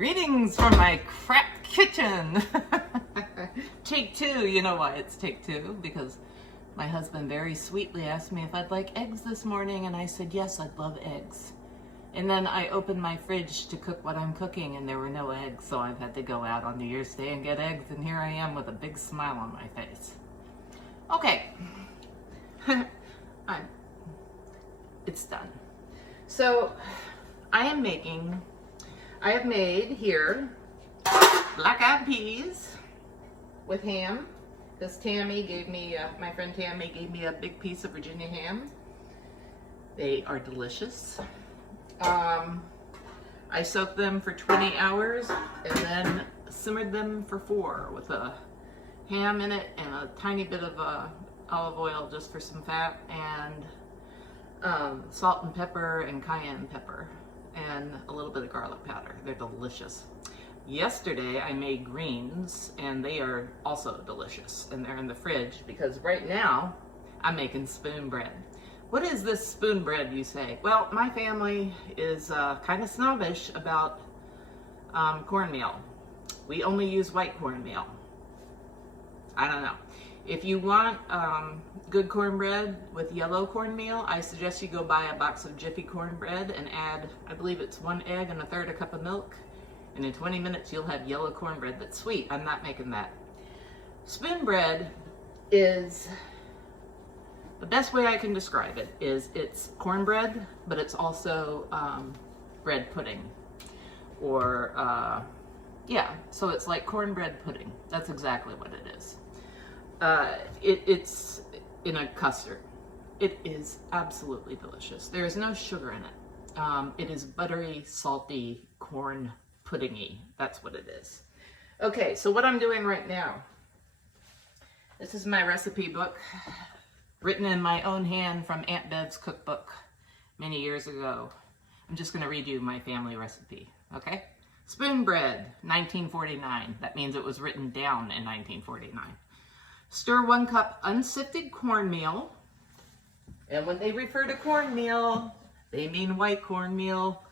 Greetings from my crap kitchen. Take two. You know why it's take two? Because my husband very sweetly asked me if I'd like eggs this morning, and I said yes, I'd love eggs. And then I opened my fridge to cook what I'm cooking, and there were no eggs, so I've had to go out on New Year's Day and get eggs, and here I am with a big smile on my face. Okay. It's done. So I have made here black-eyed peas with ham. This Tammy gave me, my friend Tammy gave me a big piece of Virginia ham. They are delicious. I soaked them for 20 hours and then simmered them for 4 with a ham in it and a tiny bit of olive oil just for some fat, and salt and pepper and cayenne pepper and a little bit of garlic powder. They're delicious. Yesterday I made greens, and they are also delicious, and they're in the fridge because right now I'm making spoon bread. What is this spoon bread, you say? Well, my family is kind of snobbish about cornmeal. We only use white cornmeal. I don't know. If you want good cornbread with yellow cornmeal, I suggest you go buy a box of Jiffy cornbread and add, I believe it's 1 egg and 1/3 cup of milk. And in 20 minutes, you'll have yellow cornbread that's sweet. I'm not making that. Spoon bread is, the best way I can describe it is it's cornbread, but it's also bread pudding. Or, yeah, so it's like cornbread pudding. That's exactly what it is. It's in a custard. It is absolutely delicious. There is no sugar in it. It is buttery, salty, corn puddingy. That's what it is. Okay, so what I'm doing right now, this is my recipe book, written in my own hand from Aunt Bev's cookbook many years ago. I'm just going to read you my family recipe, okay? Spoon bread, 1949. That means it was written down in 1949. Stir 1 cup unsifted cornmeal. And when they refer to cornmeal, they mean white cornmeal.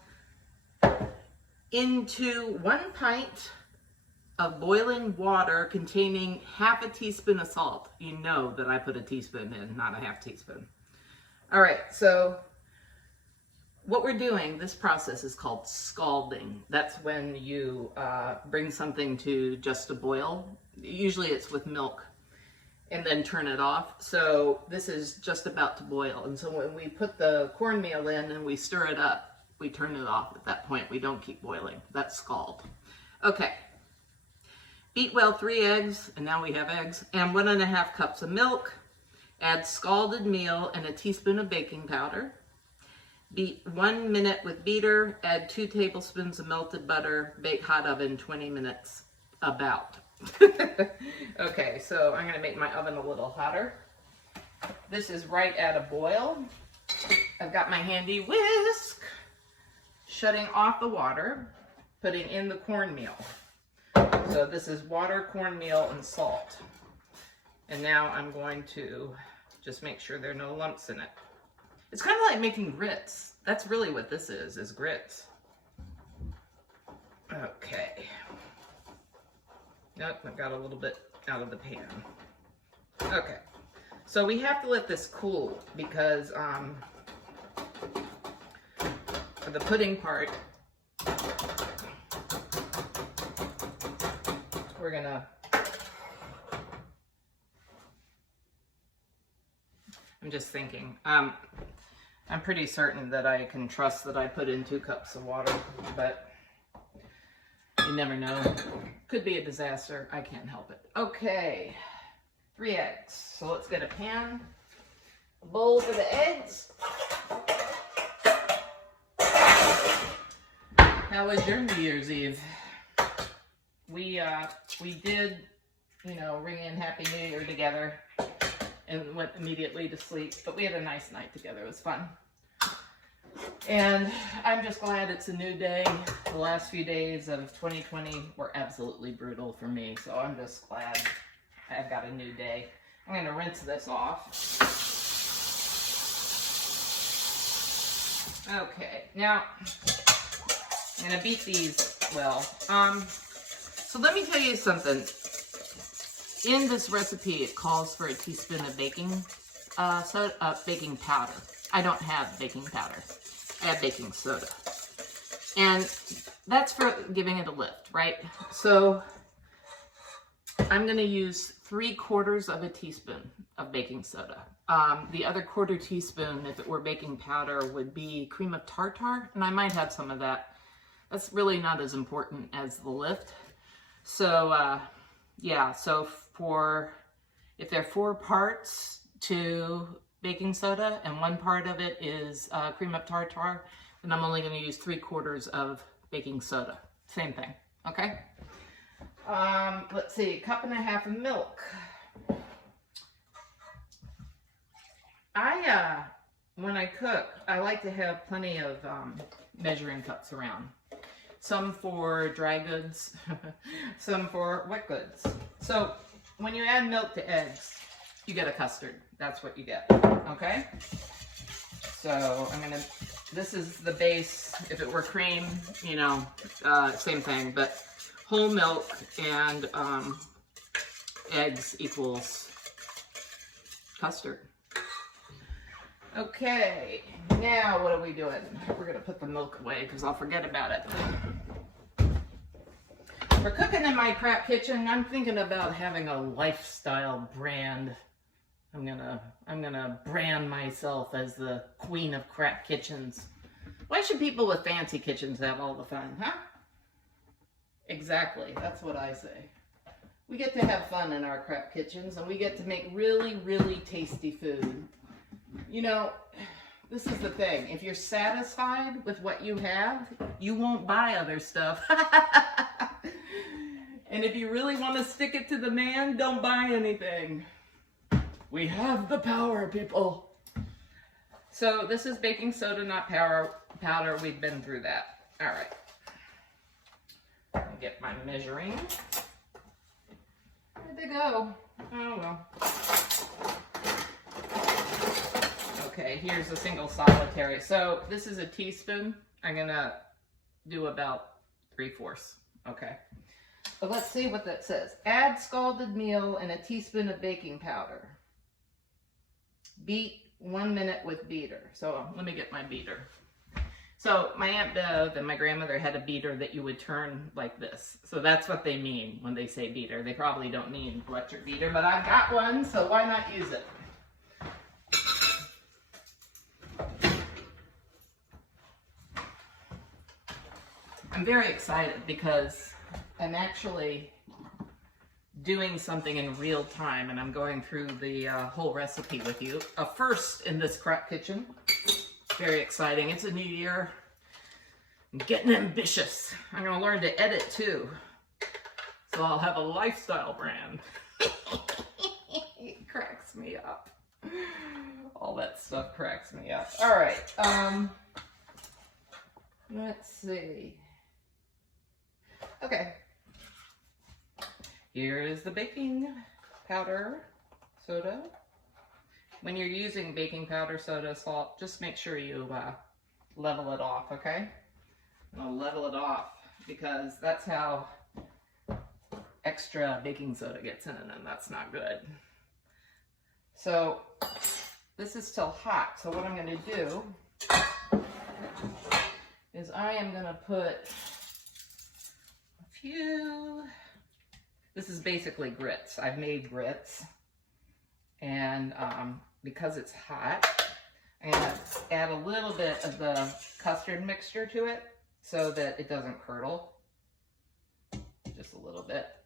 Into 1 pint of boiling water containing ½ a teaspoon of salt. You know that I put a teaspoon in, not a ½ teaspoon. All right, so what we're doing, this process is called scalding. That's when you bring something to just a boil. Usually it's with milk, and then turn it off. So this is just about to boil. And so when we put the cornmeal in and we stir it up, we turn it off at that point. We don't keep boiling. That's scald. Okay. Beat well 3 eggs, and now we have eggs, and 1½ cups of milk. Add scalded meal and a teaspoon of baking powder. Beat 1 minute with beater. Add 2 tablespoons of melted butter. Bake hot oven 20 minutes about. Okay, so I'm going to make my oven a little hotter. This is right at a boil. I've got my handy whisk, shutting off the water, putting in the cornmeal. So this is water, cornmeal, and salt. And now I'm going to just make sure there are no lumps in it. It's kind of like making grits. That's really what this is grits. Okay. Nope, I've got a little bit out of the pan. Okay, so we have to let this cool because for the pudding part, we're gonna, I'm just thinking, I'm pretty certain that I can trust that I put in 2 cups of water, but you never know. Could be a disaster. I can't help it. Okay, 3 eggs. So let's get a pan, a bowl for the eggs. How was your New Year's Eve? We did, you know, ring in Happy New Year together and went immediately to sleep. But we had a nice night together. It was fun. And I'm just glad it's a new day. The last few days of 2020 were absolutely brutal for me, so I'm just glad I've got a new day. I'm going to rinse this off. Okay, now I'm gonna beat these well. So let me tell you something. In this recipe, it calls for a teaspoon of baking powder. I don't have baking powder. I have baking soda. And that's for giving it a lift, right? So I'm gonna use 3/4 of a teaspoon of baking soda. The other 1/4 teaspoon, if it were baking powder, would be cream of tartar, and I might have some of that. That's really not as important as the lift. So yeah, so if there are 4 parts to baking soda and 1 part of it is cream of tartar, then I'm only going to use 3/4 of baking soda. Same thing, okay? Let's see, 1.5 cups of milk. When I cook, I like to have plenty of measuring cups around. Some for dry goods, some for wet goods. So when you add milk to eggs, you get a custard. That's what you get, okay? So this is the base. If it were cream, you know, same thing, but whole milk and eggs equals custard. Okay, now what are we doing? We're gonna put the milk away because I'll forget about it. For cooking in my crap kitchen, I'm thinking about having a lifestyle brand. I'm gonna brand myself as the queen of crap kitchens. Why should people with fancy kitchens have all the fun, huh? Exactly, that's what I say. We get to have fun in our crap kitchens, and we get to make really, really tasty food. You know, this is the thing. If you're satisfied with what you have, you won't buy other stuff. And if you really want to stick it to the man, don't buy anything. We have the power, people. So this is baking soda, not powder. We've been through that. All right. Let me get my measuring. Where'd they go? Oh, well. Okay, here's a single solitary. So this is a teaspoon. I'm gonna do about 3/4. Okay. But let's see what that says. Add scalded meal and a teaspoon of baking powder. Beat 1 minute with beater. So let me get my beater. So my Aunt Bev and my grandmother had a beater that you would turn like this. So that's what they mean when they say beater. They probably don't mean electric beater, but I've got one, so why not use it? I'm very excited because I'm actually doing something in real time, and I'm going through the whole recipe with you. A first in this crap kitchen. Very exciting. It's a new year. I'm getting ambitious. I'm going to learn to edit too. So I'll have a lifestyle brand. It cracks me up. All that stuff cracks me up. All right. Let's see. Okay. Here is the baking powder soda. When you're using baking powder, soda, salt, just make sure you level it off, okay? I'm gonna level it off because that's how extra baking soda gets in, and that's not good. So this is still hot, so what I'm gonna do is I am gonna put a few, this is basically grits. I've made grits, and because it's hot, I'm gonna add a little bit of the custard mixture to it so that it doesn't curdle. Just a little bit.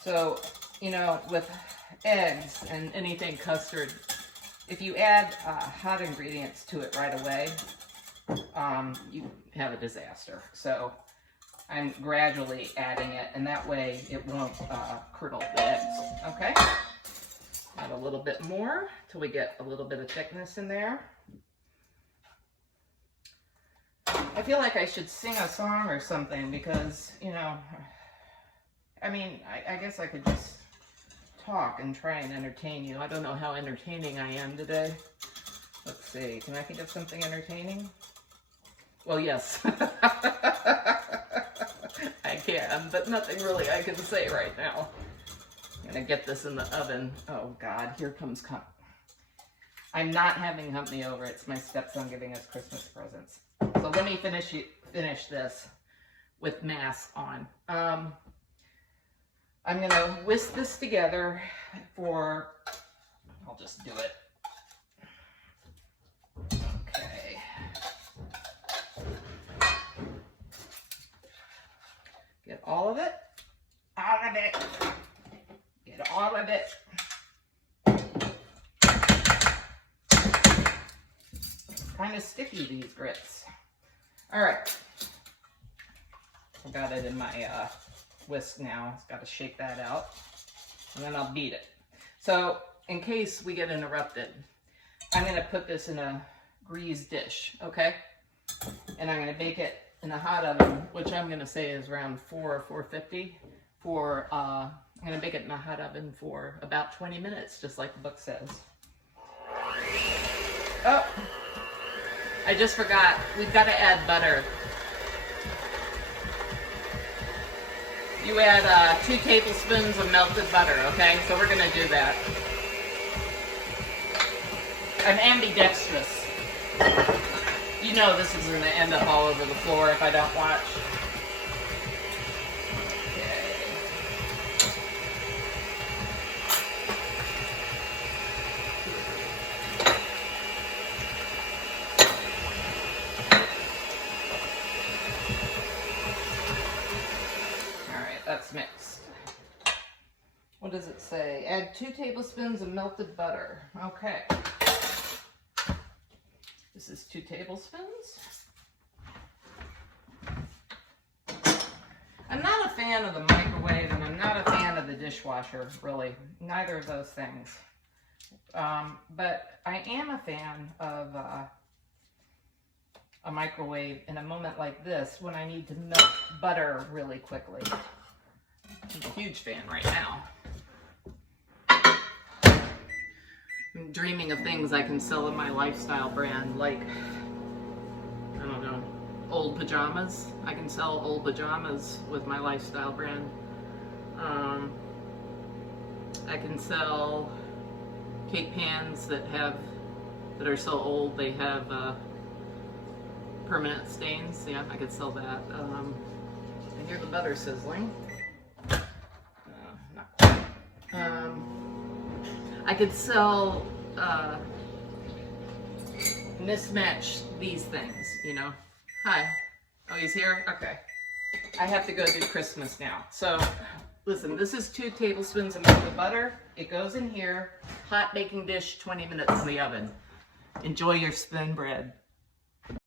So, you know, with eggs and anything custard, if you add hot ingredients to it right away, you have a disaster. So I'm gradually adding it, and that way it won't curdle the eggs, okay? Add a little bit more till we get a little bit of thickness in there. I feel like I should sing a song or something because, you know, I mean, I guess I could just talk and try and entertain you. I don't know how entertaining I am today. Let's see, can I think of something entertaining? Well, yes. I can, but nothing really I can say right now. I'm gonna get this in the oven. Oh God, here comes I'm not having company over. It's my stepson giving us Christmas presents. So let me finish this with mass on. I'm gonna whisk this together for, I'll just do it. Okay. Get all of it out of it. Get all of it. Kind of sticky, these grits. All right. I got it in my whisk now. Got to shake that out. And then I'll beat it. So in case we get interrupted, I'm going to put this in a greased dish, okay? And I'm going to bake it in a hot oven, which I'm going to say is around 4 or 450. I'm going to bake it in a hot oven for about 20 minutes, just like the book says. Oh, I just forgot. We've got to add butter. You add 2 tablespoons of melted butter, okay? So we're going to do that. I'm ambidextrous. You know this is going to end up all over the floor if I don't watch. That's mixed. What does it say? Add 2 tablespoons of melted butter. Okay. This is 2 tablespoons. I'm not a fan of the microwave and I'm not a fan of the dishwasher, really. Neither of those things. But I am a fan of a microwave in a moment like this when I need to melt butter really quickly. I'm a huge fan right now. I'm dreaming of things I can sell in my lifestyle brand, like, I don't know, old pajamas. I can sell old pajamas with my lifestyle brand. I can sell cake pans that are so old they have permanent stains. Yeah, I could sell that. I hear the butter sizzling. Not quite. I could sell mismatch these things, you know. Hi. Oh, he's here? Okay. I have to go do Christmas now. So, listen, this is 2 tablespoons of melted butter. It goes in here. Hot baking dish, 20 minutes in the oven. Enjoy your spin bread.